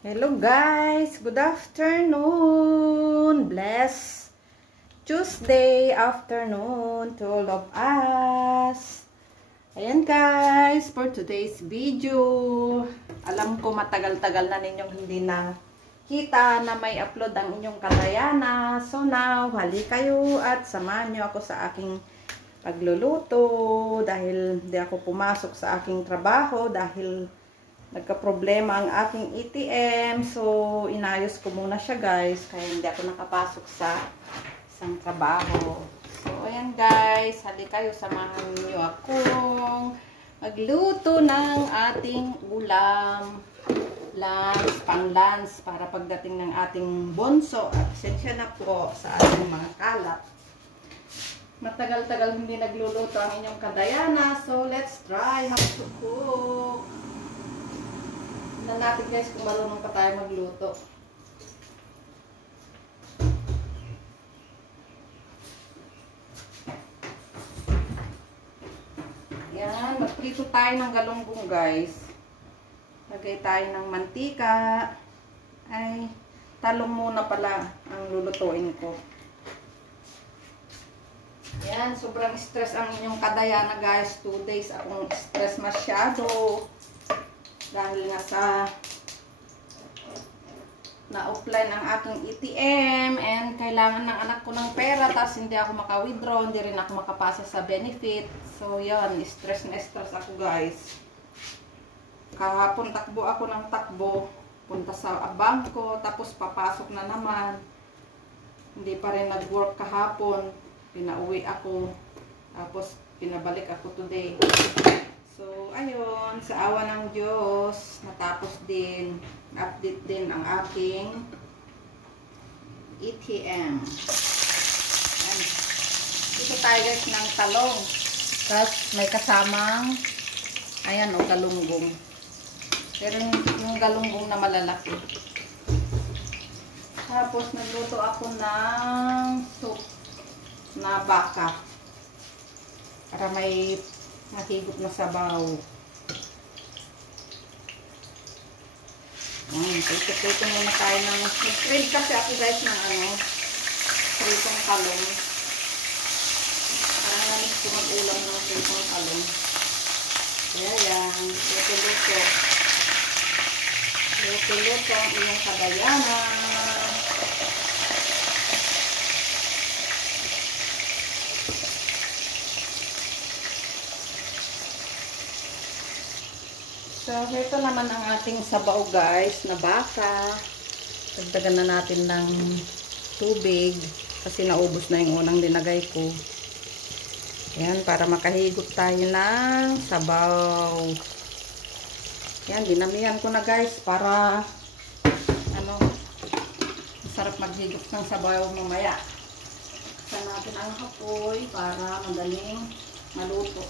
Hello guys, good afternoon. Bless Tuesday afternoon to all of us. Ayan guys, for today's video. Alam ko matagal-tagal na ninyong hindi na kita na may upload ang inyong Katayana. So now, hali kayo at samahan nyo ako sa aking pagluluto. Dahil hindi ako pumasok sa aking trabaho dahil nagka-problema ang aking ATM. So, inayos ko muna siya guys. Kaya hindi ako nakapasok sa isang trabaho. So, ayan guys. Hali kayo, samahan niyo akong magluto ng ating ulam. Lunch, pang-lunch. Para pagdating ng ating bunso. At sensya na po sa ating mga kalat. Matagal-tagal hindi nagluluto ang inyong Katayana. So, let's try how to cook. Tignan natin guys kung marunong pa tayo magluto. Yan, magprito tayo ng galunggong guys. Lagay tayo ng mantika. Ay, talong muna pala ang lulutuin ko. Yan, sobrang stress ang inyong Katayana guys. 2 days akong stress masyado. Dahil nga sa na-offline ang aking ATM and kailangan ng anak ko ng pera tapos hindi ako maka-withdraw, hindi rin ako makapasa sa benefit. So yan, stress na stress ako guys. Kahapon takbo ako ng takbo, punta sa bangko, tapos papasok na naman. Hindi pa rin nag-work kahapon, pinauwi ako, tapos pinabalik ako today. So, ayun, sa awa ng Diyos, natapos din, update din ang aking ATM. Ayan. Dito tayo guys ng talong. Tapos may kasamang, ayan o, galunggong. Pero yung galunggong na malalaki. Tapos nagluto ako ng soup na baka. Para may mahigop na sabaw. Prito muna tayo ng nag-trade kasi ako guys ng pritong talong. Parang namis ko mag-ulam ng pritong talong. Kaya yan, luto-luto. Luto-luto ang iyong Katayana. So, ito naman ang ating sabaw guys na baka. Dagdagan na natin ng tubig kasi naubos na yung unang dinagay ko. Ayan, para makahigop tayo ng sabaw. Ayan, dinamihan ko na guys para masarap maghigop ng sabaw mamaya. Saan natin ang apoy para madaling maluto.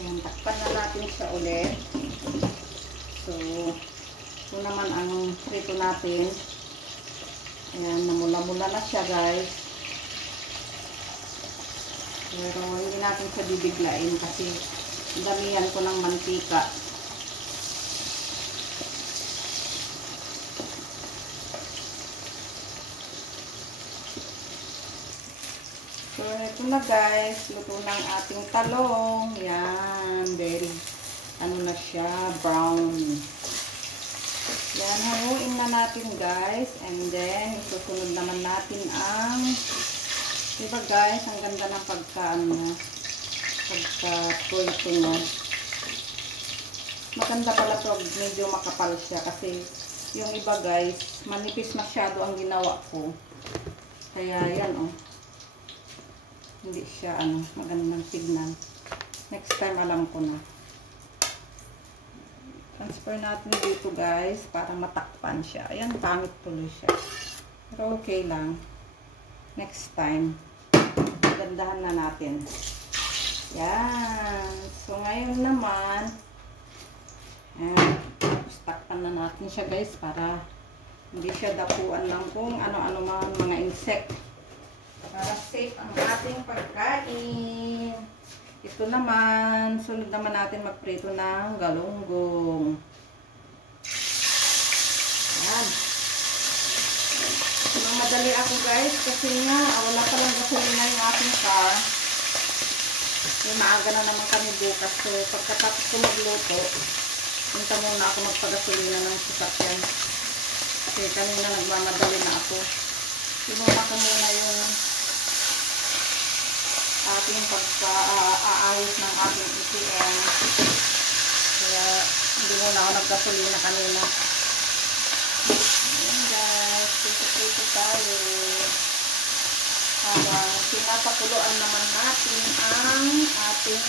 Ayan, takpan na natin siya ulit. So, ito naman ang prito natin. Ayan, namula-mula na siya guys. Pero hindi natin siya bibiglain kasi damihan ko ng mantika. So, ito na guys, luto na ang ating talong. Yan, very, na siya, brown. Yan, hanguin na natin guys. And then, isusunod naman natin ang, diba guys, ang ganda ng pagka-pulto niya. Maganda pala to, medyo makapal siya kasi yung iba guys, manipis masyado ang ginawa ko. Kaya yan hindi siya magandang tignan. Next time alam ko na. Transfer natin dito guys para matakpan siya. Ayan, pangit tuloy siya. Pero okay lang. Next time, gandahan na natin. Yan. So ngayon naman, takpan na natin siya guys para hindi siya dapuan lang kung ano-ano mga insect. Para safe ang ating pagkain. Ito naman, sunod naman natin magprito ng galunggong. nagmamadali ako guys kasi nga wala pa lang gasolina yung aking car. Maaga na naman kami bukas. So pagkatapos ko magluto, punta muna ako magpagasolina ng sasakyan. Kasi kanina nagmamadali na ako. Sinuna ko muna yung ating pagka-aayos ng ating ATM. Kaya hindi muna ako naggasolina kanina. Ayan guys, dito tayo. Pinapakuluan naman natin ang ating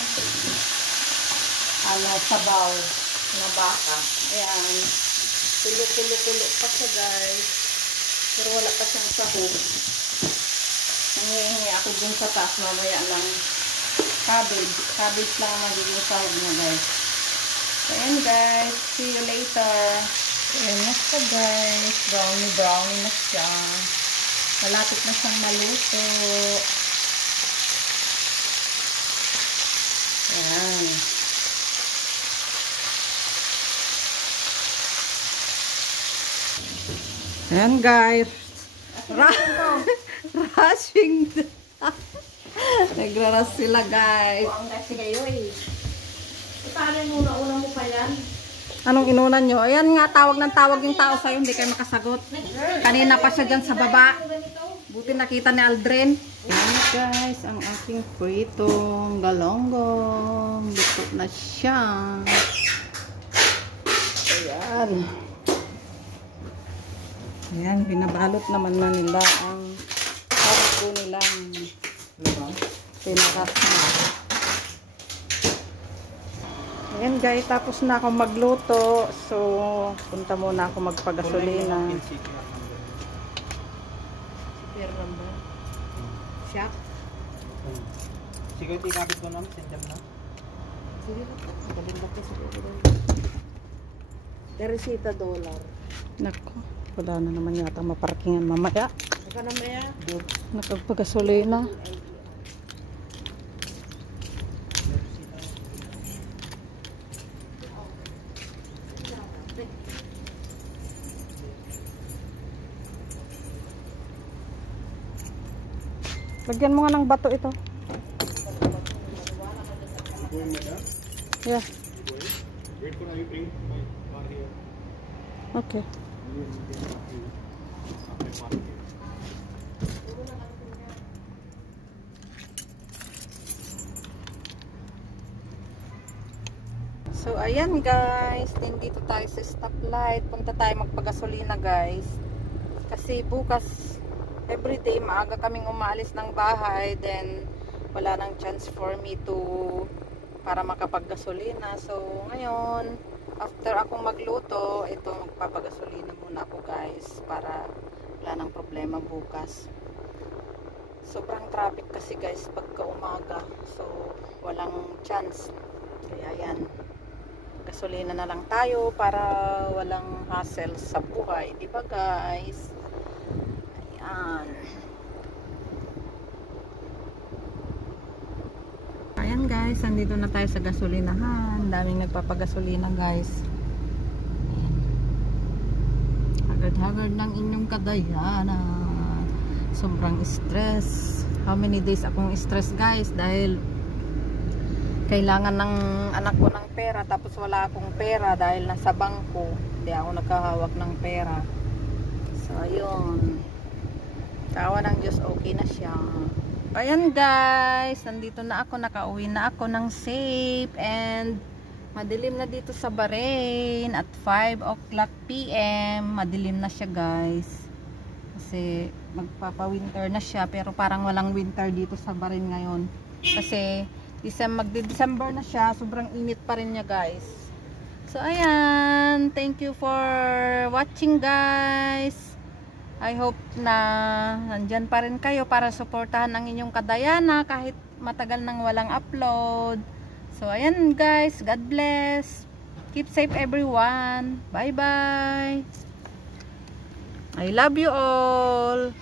sabaw na baka. Ayan. Kulo-kulo-kulo pa siya guys. Pero wala pa siyang sahog. Nangihingi ako dun sa taas. Mamaya lang cabbage. Cabbage lang ang magiging sahog niya guys. So ayan guys. See you later. Ayan na siya guys. Brownie na siya. Malapit na siyang maluto. Ayan. Ayan guys. Rushing. Nagraras sila guys. Ang kasi kayo eh. Paano yung una-una mo pa yan? Anong inunan nyo? Ayan nga, tawag ng tawag yung tao sa'yo, hindi kayo makasagot. Kanina pa siya dyan sa baba. Buti nakita ni Aldrin. Ayan guys, ang aking pritong galonggong. Luto na siya. Ayan. Ayan, binabalot naman na nila ang kargo nilang pinaras na. Ayan guys, tapos na ako magluto. So, punta muna ako magpagasolina. Siya? Sige, ikapit ko naman. Send na. Sige na. Magalimbak ka sa $30. Nako, wala na naman yata maparkingan mamaya. Saka na maya. Nakagpagasolina. Lagyan mo nga ng bato ito. Yeah. Okay. So, ayan guys. Dito tayo sa stoplight. Punta tayo magpagasolina guys. Kasi bukas everyday maaga kaming umalis ng bahay, then wala nang chance for me to para makapaggasolina. So ngayon after akong magluto, ito magpapagasolina muna ako guys para wala nang problema bukas. Sobrang traffic kasi guys pagka umaga, so walang chance. Kaya yan, gasolina na lang tayo para walang hassle sa buhay, di ba guys? Ayan guys, andito na tayo sa gasolinahan. Daming nagpapagasolina guys. Hagard-hagard ng inyong kadayanan. Sobrang stress. How many days akong stress guys dahil kailangan ng anak ko ng pera, tapos wala akong pera dahil nasa bangko. Hindi ako nakahawak ng pera. So ayun, tawa ng Diyos, okay na siya. Ayan guys, nandito na ako, nakauwi na ako ng safe, and madilim na dito sa Bahrain at 5 o'clock PM. Madilim na siya guys kasi magpapa-winter na siya, pero parang walang winter dito sa Bahrain ngayon kasi magde-December na siya. Sobrang init pa rin niya guys. So ayan, thank you for watching guys. I hope na nandyan pa rin kayo para suportahan ang inyong kadayana kahit matagal nang walang upload. So ayan guys, God bless. Keep safe everyone. Bye bye. I love you all.